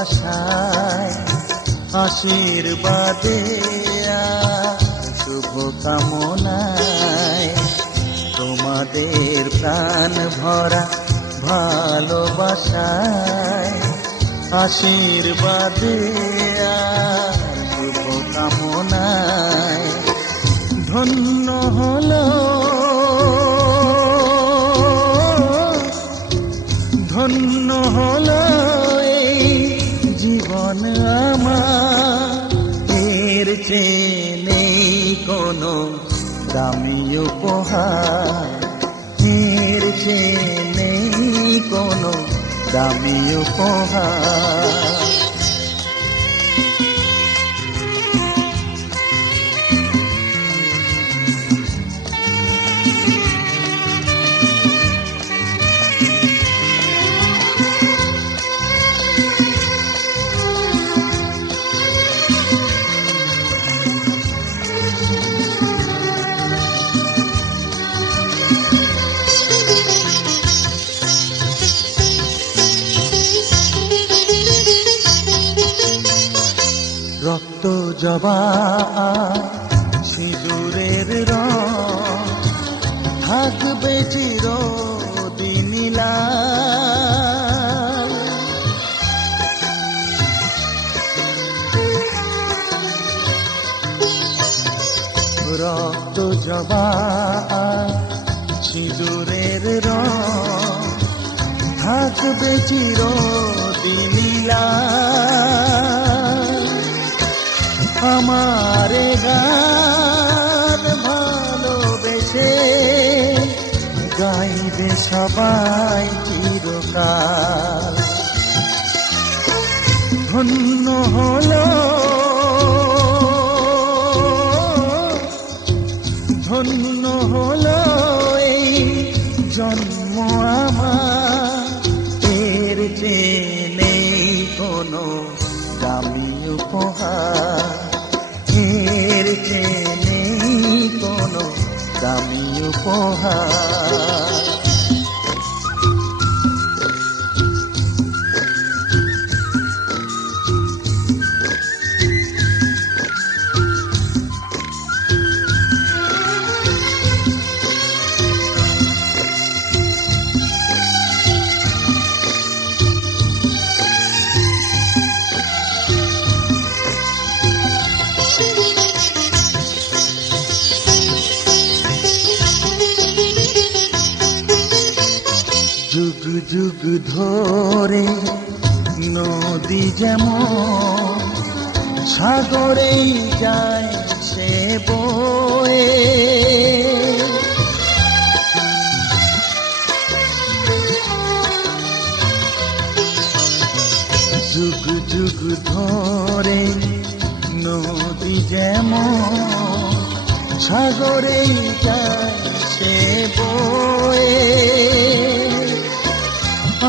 ভালোবাসায় আশীর্বাদে শুভ কামনায় তোমাদের প্রাণ ভরা ভালোবাসায় আশীর্বাদে শুভ কামনায় ধন্য হলো ধন্য হলো এই জীবন আমার, এর চেয়ে নেই কোনো দামি উপহার, এর চেয়ে নেই কোনো দামি উপহার। রক্ত জবা সিঁদুরের রং থাকবে চিরদিন লাল। রক্ত জবা সিঁদুরের রং থাকবে চিরদিন লাল। আমার গান ভালোবেসে গাইবে সবাই চিরকাল। ধন্য হলো ধন্য হলো এই জন্ম আমার, এর চেয়ে নেই কোনো দামি উপহার, এর চেয়ে নেই কোনো দামি উপহার। যুগ যুগ ধরে নদী যেমন সাগরেই যায় সে বয়ে, যুগ যুগ ধরে নদী যেমন সাগরেই যায় সে বয়ে,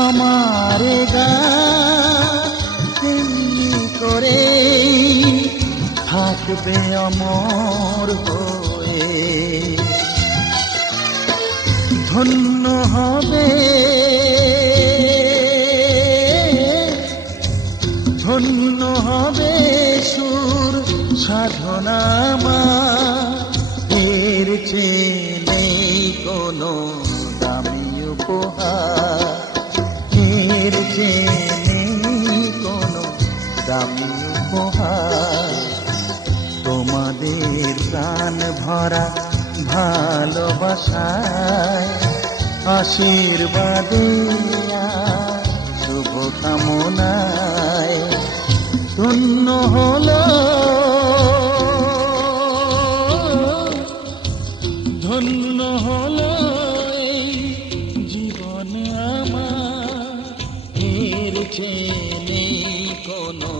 আমার গান করে থাকবে অমর হয়ে। ধন্য হবে ধন্য হবে সুর সাধনা আমার, এর চেয়ে নেই কোনো দামি উপহার, এর চেয়ে নেই কোনো দামি উপহার। তোমাদের প্রাণ ভরা ভালোবাসায় আশীর্বাদে শুভ কামনায় ধন্য হলো ধন্য হলো এই জীবন আমার, এর চেয়ে নেই কোনো